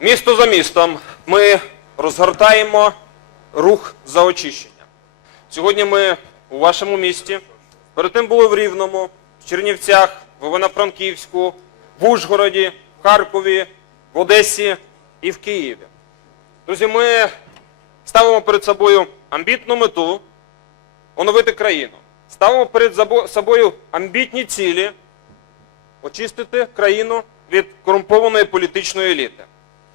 Місто за містом ми розгортаємо рух за очищення. Сьогодні ми у вашому місті, перед тим були в Рівному, в Чернівцях, в Івано-Франківську, в Ужгороді, в Харкові, в Одесі і в Києві. Друзі, ми ставимо перед собою амбітну мету оновити країну. Ставимо перед собою амбітні цілі очистити країну від корумпованої політичної еліти.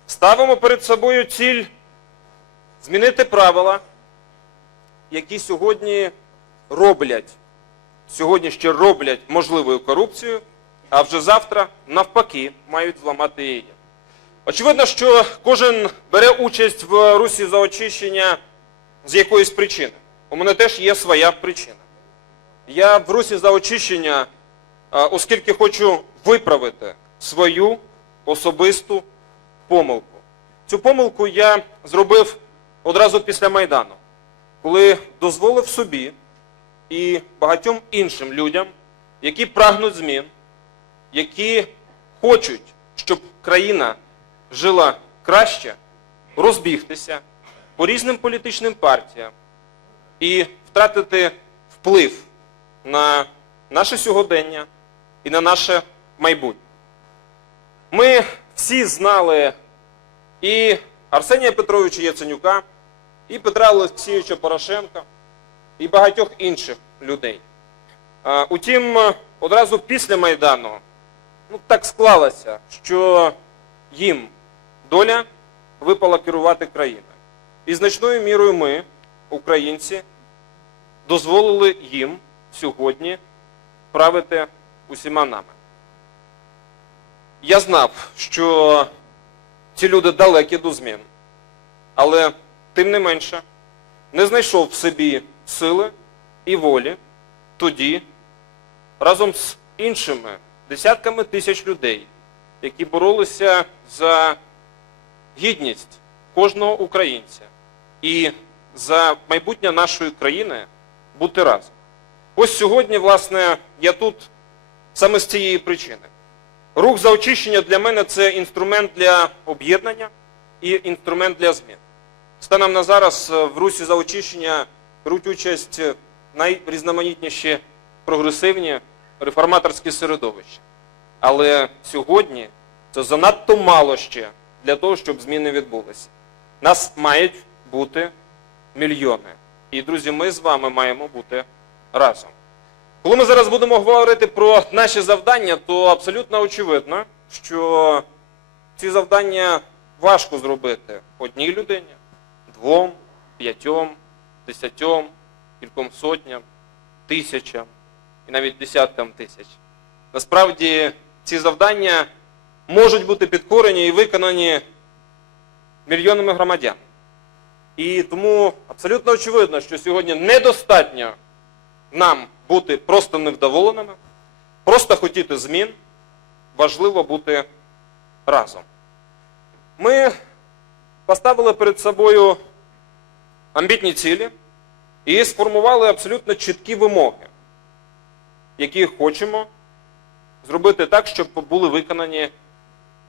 Ставимо перед собою ціль змінити правила, які сьогодні роблять, сьогодні ще роблять можливою корупцію, а вже завтра навпаки мають зламати її. Очевидно, що кожен бере участь в русі за очищення з якоїсь причини. У мене теж є своя причина. Я в русі за очищення, оскільки хочу виправити свою особисту помилку. Цю помилку я зробив одразу після Майдану, коли дозволив собі і багатьом іншим людям, які прагнуть змін, які хочуть, щоб країна жила краще, розбігтися по різним політичним партіям і втратити вплив на наше сьогодення і на наше майбутнє. Ми всі знали і Арсенія Петровича Яценюка, і Петра Олексійовича Порошенка, і багатьох інших людей. Утім, одразу після Майдану ну, так склалося, що їм доля випала керувати країною. І значною мірою ми, українці, дозволили їм сьогодні правити усіма нами. Я знав, що ці люди далекі до змін, але тим не менше не знайшов в собі сили і волі тоді, разом з іншими десятками тисяч людей, які боролися за гідність кожного українця і за майбутнє нашої країни бути разом. Ось сьогодні, власне, я тут саме з цієї причини. Рух за очищення для мене це інструмент для об'єднання і інструмент для змін. Станом на зараз е, в русі за очищення беруть участь найрізноманітніші прогресивні реформаторські середовища. Але сьогодні це занадто мало ще для того, щоб зміни відбулися. Нас мають бути мільйони. І, друзі, ми з вами маємо бути разом. Коли ми зараз будемо говорити про наші завдання, то абсолютно очевидно, що ці завдання важко зробити одній людині, двом, п'ятьом, десятьом, кільком сотням, тисячам і навіть десяткам тисяч. Насправді ці завдання можуть бути підкорені і виконані мільйонами громадян. І тому абсолютно очевидно, що сьогодні недостатньо нам бути просто невдоволеними, просто хотіти змін, важливо бути разом. Ми поставили перед собою амбітні цілі і сформували абсолютно чіткі вимоги, які хочемо зробити так, щоб були виконані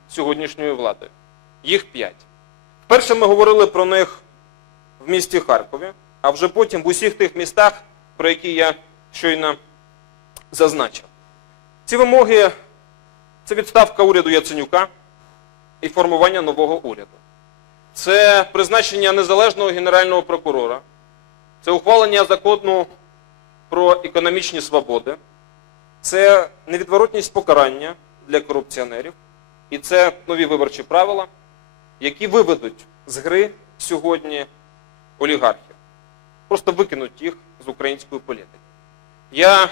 сьогоднішньою владою. Їх п'ять. Вперше ми говорили про них в місті Харкові, а вже потім в усіх тих містах, про які я щойно зазначив. Ці вимоги це відставка уряду Яценюка і формування нового уряду. Це призначення незалежного генерального прокурора, це ухвалення закону про економічні свободи, це невідворотність покарання для корупціонерів, і це нові виборчі правила, які виведуть з гри сьогодні олігархів. Просто викинуть їх з української політики. Я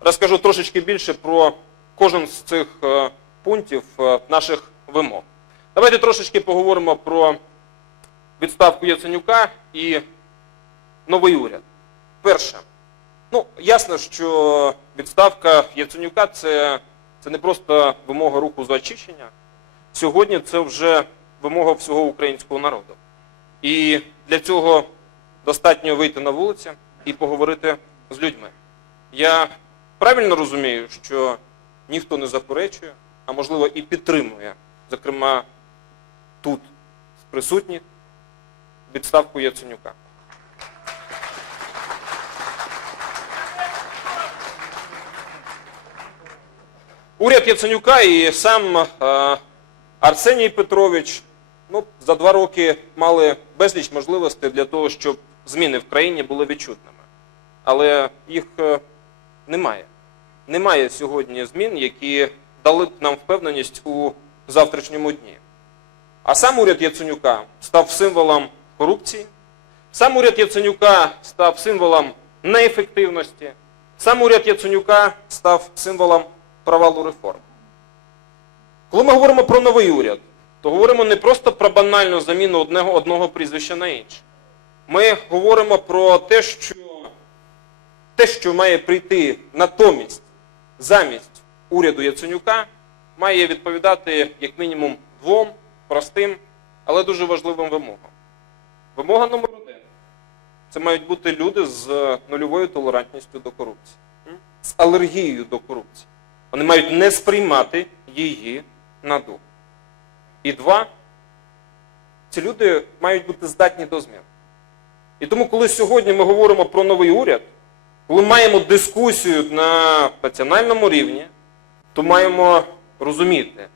розкажу трошечки більше про кожен з цих е, пунктів е, наших вимог. Давайте трошечки поговоримо про відставку Яценюка і новий уряд. Перше, ну ясно, що відставка Яценюка це, це не просто вимога руху за очищення. Сьогодні це вже вимога всього українського народу. І для цього достатньо вийти на вулиці і поговорити з людьми. Я правильно розумію, що ніхто не заперечує, а можливо і підтримує, зокрема, тут з присутніх відставку Яценюка. Уряд Яценюка і сам е, Арсеній Петрович ну, за два роки мали безліч можливостей для того, щоб зміни в країні були відчутними. Але їх е, немає. Немає сьогодні змін, які дали б нам впевненість у завтрашньому дні. А сам уряд Яценюка став символом корупції, сам уряд Яценюка став символом неефективності, сам уряд Яценюка став символом провалу реформ. Коли ми говоримо про новий уряд, то говоримо не просто про банальну заміну одного, одного прізвища на інше. Ми говоримо про те, що те, що має прийти натомість, замість уряду Яценюка, має відповідати як мінімум двом простим, але дуже важливим вимогам. Вимога номер один. Це мають бути люди з нульовою толерантністю до корупції, з алергією до корупції. Вони мають не сприймати її на дух. І два, ці люди мають бути здатні до змін. І тому, коли сьогодні ми говоримо про новий уряд, коли маємо дискусію на національному рівні, то маємо розуміти,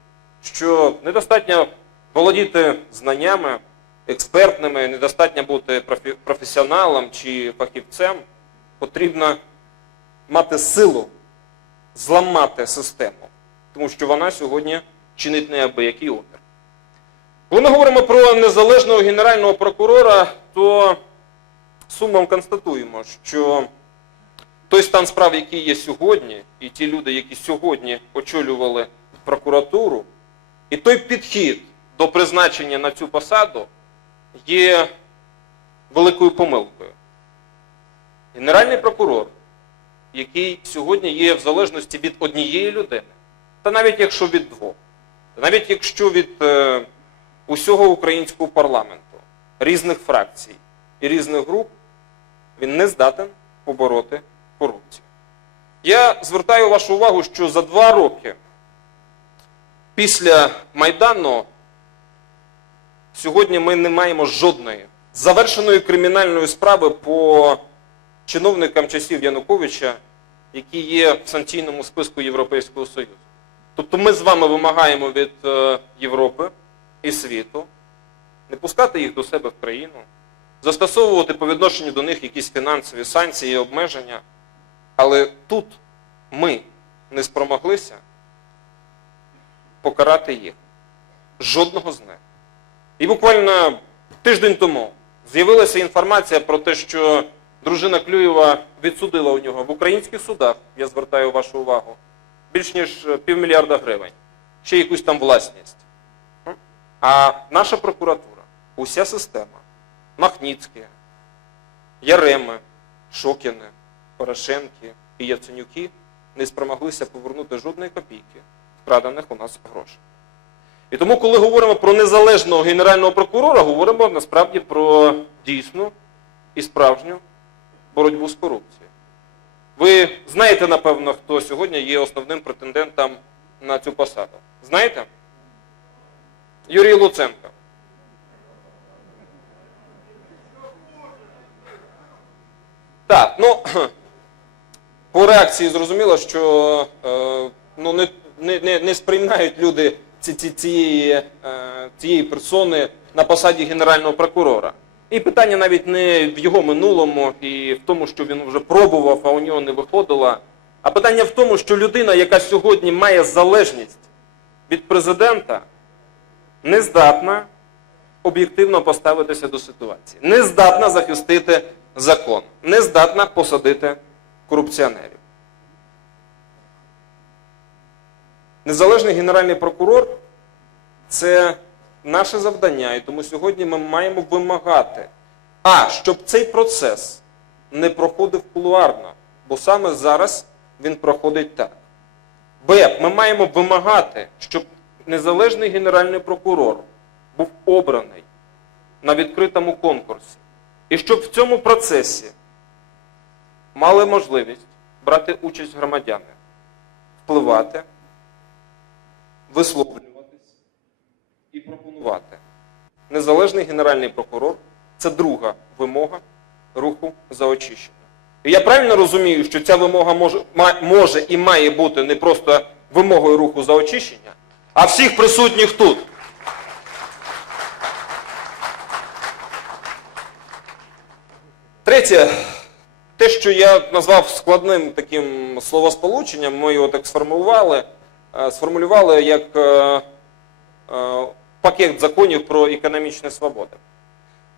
що недостатньо володіти знаннями експертними, недостатньо бути професіоналом чи фахівцем, потрібно мати силу зламати систему, тому що вона сьогодні чинить неабиякий опір. Коли ми говоримо про незалежного генерального прокурора, то сумом констатуємо, що той стан справ, який є сьогодні, і ті люди, які сьогодні очолювали прокуратуру, і той підхід до призначення на цю посаду є великою помилкою. Генеральний прокурор, який сьогодні є в залежності від однієї людини, та навіть якщо від двох, та навіть якщо від е, усього українського парламенту, різних фракцій і різних груп, він не здатен побороти корупцію. Я звертаю вашу увагу, що за два роки після Майдану сьогодні ми не маємо жодної завершеної кримінальної справи по чиновникам часів Януковича, які є в санкційному списку Європейського Союзу. Тобто ми з вами вимагаємо від е, Європи і світу не пускати їх до себе в країну, застосовувати по відношенню до них якісь фінансові санкції і обмеження. Але тут ми не спромоглися покарати їх. Жодного з них. І буквально тиждень тому з'явилася інформація про те, що дружина Клюєва відсудила у нього в українських судах, я звертаю вашу увагу, більш ніж півмільярда гривень. Ще якусь там власність. А наша прокуратура, уся система, Махніцьке, Яреми, Шокіни, Порошенки і Яценюки не спромоглися повернути жодної копійки вкрадених у нас грошей. І тому, коли говоримо про незалежного генерального прокурора, говоримо насправді про дійсну і справжню боротьбу з корупцією. Ви знаєте, напевно, хто сьогодні є основним претендентом на цю посаду. Знаєте? Юрій Луценко. Так, ну, по реакції зрозуміло, що е, ну, не, не, не, сприймають люди ці, ці, цієї, е, цієї персони на посаді генерального прокурора. І питання навіть не в його минулому і в тому, що він вже пробував, а у нього не виходило. А питання в тому, що людина, яка сьогодні має залежність від президента, не здатна об'єктивно поставитися до ситуації, не здатна захистити закон, не здатна посадити корупціонерів. Незалежний генеральний прокурор це наше завдання, і тому сьогодні ми маємо вимагати, а щоб цей процес не проходив кулуарно, бо саме зараз він проходить так. Б. Ми маємо вимагати, щоб незалежний генеральний прокурор був обраний на відкритому конкурсі. І щоб в цьому процесі мали можливість брати участь громадяни, впливати, висловлюватись і пропонувати незалежний генеральний прокурор це друга вимога руху за очищення. І я правильно розумію, що ця вимога може, може і має бути не просто вимогою руху за очищення, а всіх присутніх тут. Третє, те, що я назвав складним таким словосполученням, ми його так сформулювали, е, сформулювали як е, е, пакет законів про економічні свободи.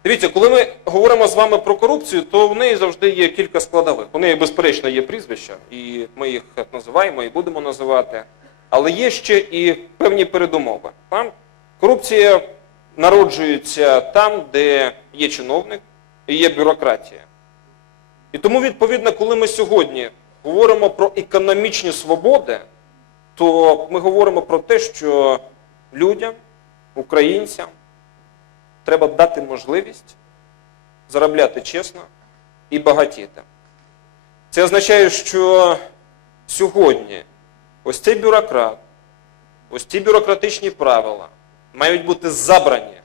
Дивіться, коли ми говоримо з вами про корупцію, то в неї завжди є кілька складових. У неї, безперечно, є прізвища, і ми їх називаємо і будемо називати. Але є ще і певні передумови. Там корупція народжується там, де є чиновник і є бюрократія. І тому, відповідно, коли ми сьогодні говоримо про економічні свободи, то ми говоримо про те, що людям, українцям, треба дати можливість заробляти чесно і багатіти. Це означає, що сьогодні ось цей бюрократ, ось ці бюрократичні правила мають бути забрані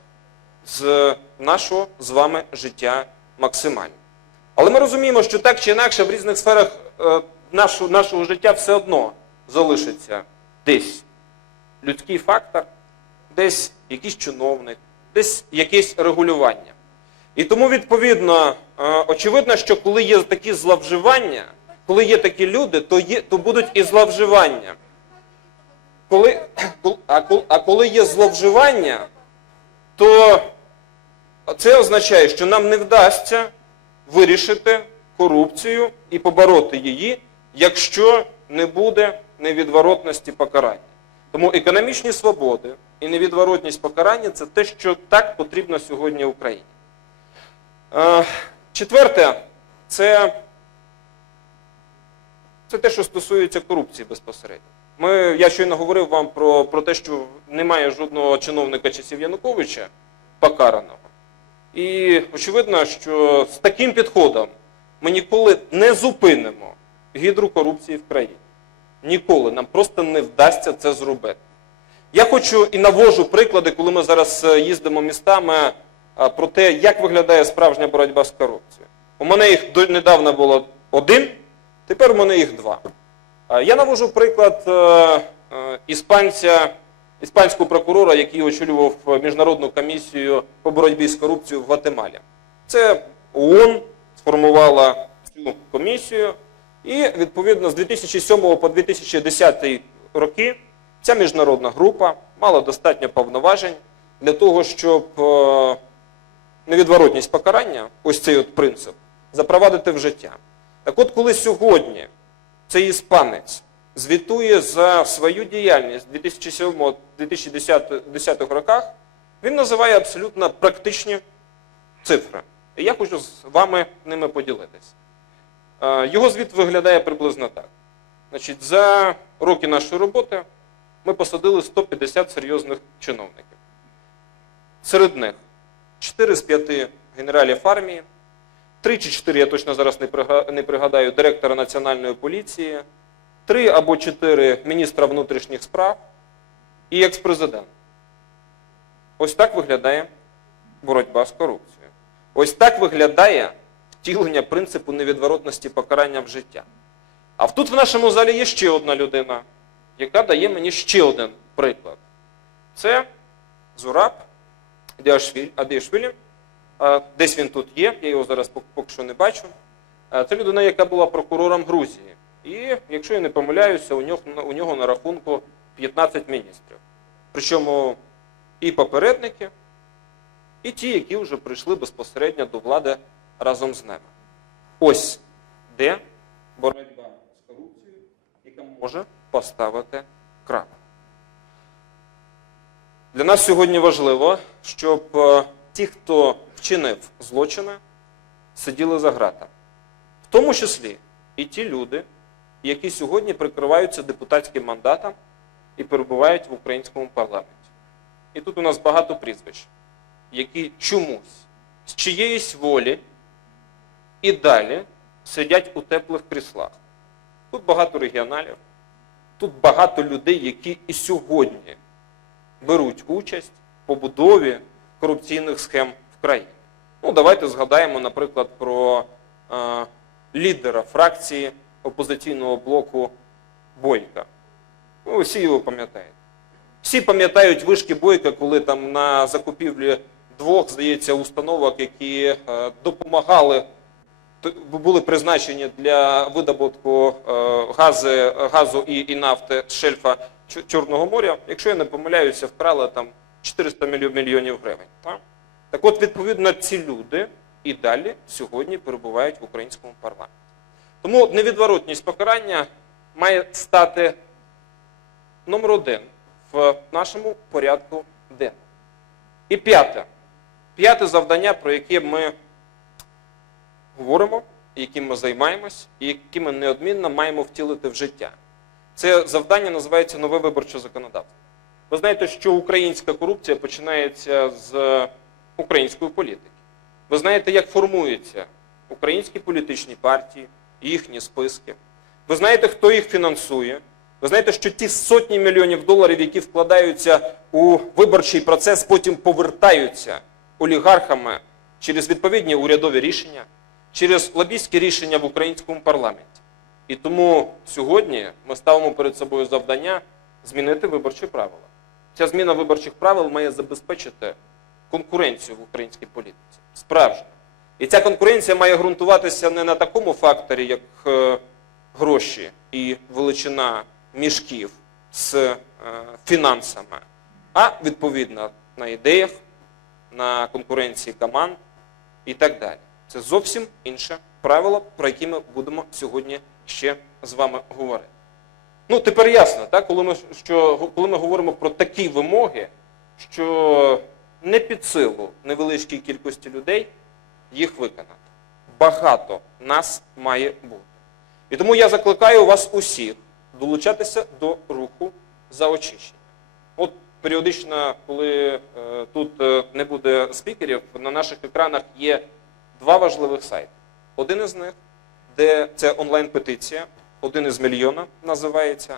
з нашого з вами життя максимально. Але ми розуміємо, що так чи інакше в різних сферах е, нашого, життя все одно залишиться десь людський фактор, десь якийсь чиновник, десь якесь регулювання. І тому, відповідно, е, очевидно, що коли є такі зловживання, коли є такі люди, то, є, то будуть і зловживання. Коли, а, кол- а коли є зловживання, то це означає, що нам не вдасться вирішити корупцію і побороти її, якщо не буде невідворотності покарання. Тому економічні свободи і невідворотність покарання це те, що так потрібно сьогодні Україні. Е, Четверте, це, це те, що стосується корупції безпосередньо. Ми, я щойно говорив вам про, про те, що немає жодного чиновника часів Януковича покараного. І очевидно, що з таким підходом ми ніколи не зупинимо гідру корупції в країні. Ніколи нам просто не вдасться це зробити. Я хочу і навожу приклади, коли ми зараз е, їздимо містами е, про те, як виглядає справжня боротьба з корупцією. У мене їх недавно було один, тепер у мене їх два. Е, Я навожу приклад іспанця, іспанського прокурора, який очолював е, міжнародну комісію по боротьбі з корупцією в Гватемалі. Це ООН сформувала цю комісію, і відповідно з 2007 по 2010 роки ця міжнародна група мала достатньо повноважень для того, щоб е, невідворотність покарання, ось цей от принцип, запровадити в життя. Так от, коли сьогодні цей іспанець звітує за свою діяльність в 2007-2010 роках, він називає абсолютно практичні цифри. І я хочу з вами ними поділитися. Е, Його звіт виглядає приблизно так. Значить, за роки нашої роботи ми посадили 150 серйозних чиновників. Серед них 4 з 5 генералів армії, 3 чи 4, я точно зараз не пригадаю, директора Національної поліції, 3 або 4 міністра внутрішніх справ і екс-президент. Ось так виглядає боротьба з корупцією. Ось так виглядає втілення принципу невідворотності покарання в життя. А тут в нашому залі є ще одна людина, яка дає мені ще один приклад. Це Зураб Адіашвіль- Десь він тут є, я його зараз поки що не бачу. Це людина, яка була прокурором Грузії. І, якщо я не помиляюся, у нього, у нього на рахунку 15 міністрів. Причому і попередники, і ті, які вже прийшли безпосередньо до влади разом з ними. Ось де боротьба з корупцією, яка може поставити крапку. Для нас сьогодні важливо, щоб е, ті, хто вчинив злочини, сиділи за ґратами. В тому числі і ті люди, які сьогодні прикриваються депутатським мандатом і перебувають в українському парламенті. І тут у нас багато прізвищ, які чомусь з чиєїсь волі і далі сидять у теплих кріслах. Тут багато регіоналів, тут багато людей, які і сьогодні беруть участь в побудові корупційних схем в країні. Ну, давайте згадаємо, наприклад, про е, лідера фракції опозиційного блоку Бойка. Ну, всі його пам'ятаєте. Всі пам'ятають вишки Бойка, коли там на закупівлі двох, здається, установок, які е, допомагали, були призначені для видобутку е, гази, газу і, і нафти з шельфа Чорного моря, якщо я не помиляюся, вкрали там 400 мільйонів гривень. Так? так от, відповідно, ці люди і далі сьогодні перебувають в українському парламенті. Тому невідворотність покарання має стати номер один в нашому порядку денному. І п'яте. П'яте завдання, про яке ми говоримо, яким ми займаємось, і які ми неодмінно маємо втілити в життя. Це завдання називається нове виборче законодавство. Ви знаєте, що українська корупція починається з української політики. Ви знаєте, як формуються українські політичні партії, їхні списки. Ви знаєте, хто їх фінансує. Ви знаєте, що ті сотні мільйонів доларів, які вкладаються у виборчий процес, потім повертаються олігархами через відповідні урядові рішення, через лобійські рішення в українському парламенті. І тому сьогодні ми ставимо перед собою завдання змінити виборчі правила. Ця зміна виборчих правил має забезпечити конкуренцію в українській політиці. Справжню. І ця конкуренція має ґрунтуватися не на такому факторі, як е, гроші і величина мішків з е, фінансами, а відповідно на ідеях, на конкуренції команд і так далі. Це зовсім інше правило, про яке ми будемо сьогодні ще з вами говорити. Ну, тепер ясно, коли, ми, що, коли ми говоримо про такі вимоги, що не під силу невеличкій кількості людей їх виконати. Багато нас має бути. І тому я закликаю вас усіх долучатися до руху за очищення. От періодично, коли е, тут е, не буде спікерів, на наших екранах є два важливих сайти. Один із них, де це онлайн-петиція, один із мільйона називається,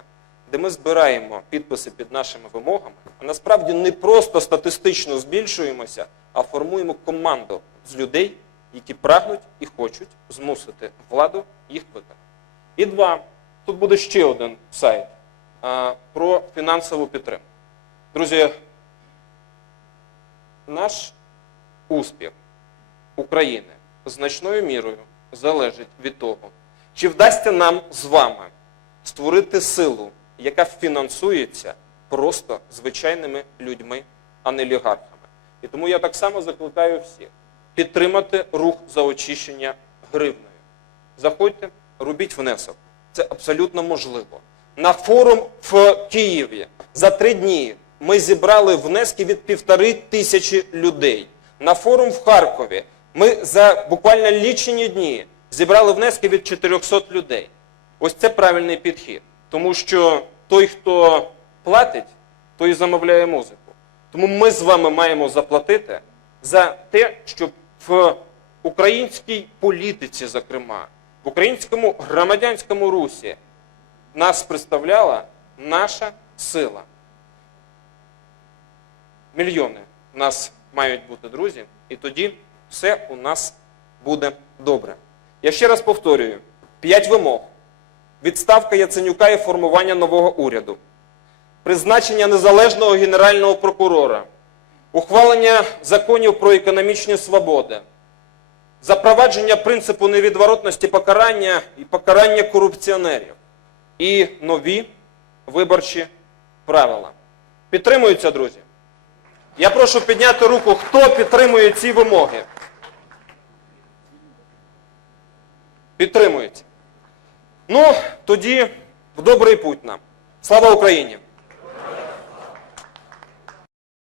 де ми збираємо підписи під нашими вимогами, а насправді не просто статистично збільшуємося, а формуємо команду з людей, які прагнуть і хочуть змусити владу їх виконати. І два, тут буде ще один сайт а, про фінансову підтримку. Друзі, наш успіх України значною мірою залежить від того, чи вдасться нам з вами створити силу, яка фінансується просто звичайними людьми, а не олігархами. І тому я так само закликаю всіх підтримати рух за очищення гривнею. Заходьте, робіть внесок. Це абсолютно можливо. На форум в Києві за три дні ми зібрали внески від півтори тисячі людей. На форум в Харкові ми за буквально лічені дні зібрали внески від 400 людей. Ось це правильний підхід. Тому що той, хто платить, той замовляє музику. Тому ми з вами маємо заплатити за те, щоб в українській політиці, зокрема, в українському громадянському русі нас представляла наша сила. Мільйони в нас мають бути друзі, і тоді все у нас буде добре. Я ще раз повторюю: п'ять вимог: відставка Яценюка і формування нового уряду, призначення незалежного генерального прокурора, ухвалення законів про економічні свободи, запровадження принципу невідворотності покарання і покарання корупціонерів і нові виборчі правила. Підтримуються, друзі? Я прошу підняти руку, хто підтримує ці вимоги. Підтримується. Ну, тоді в добрий путь нам. Слава Україні!